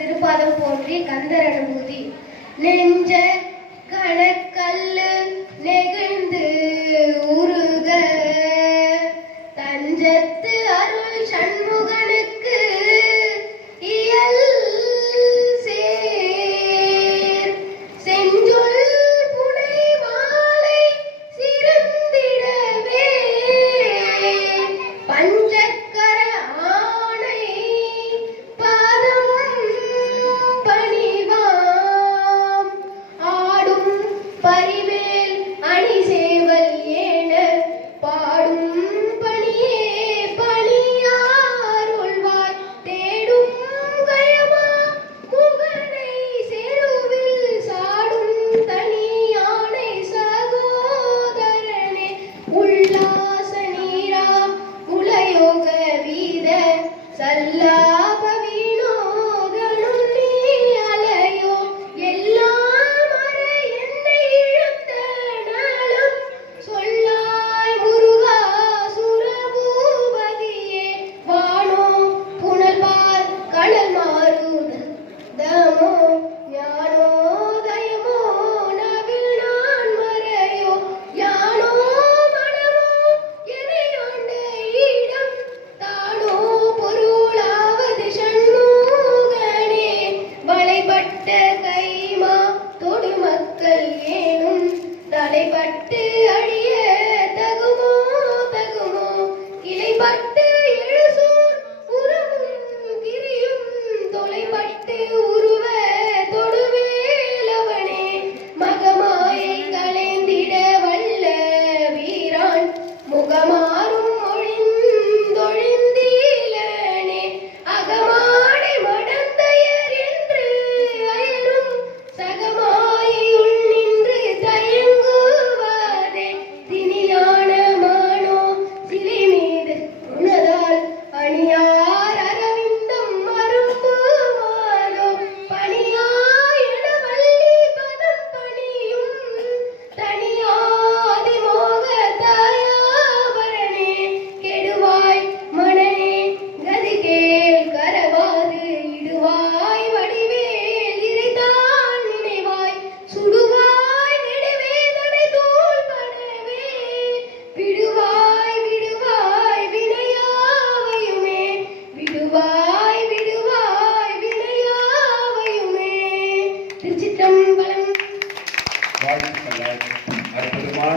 திருப்பாதம் போற்றி கந்தர் அனுபூதி நெஞ்ச கணக்கல் நெகிழ்ந்து உருக தஞ்சத்து அருள் சண்முகனே. தொடுபட்ட கைமா தொடு மக்கள் ஏனும். நடைபட்டு அழிய தகுமோ தகுமோ. கிளைப்பட்டு எழுசூர் உறவும் கிரியும் தொலைப்பட்டு உருவ தொடுவேலவனே மகமாயை கலைந்திட வல்ல வீரான். முகமா வாழ்த்துக்கள் அற்புதமான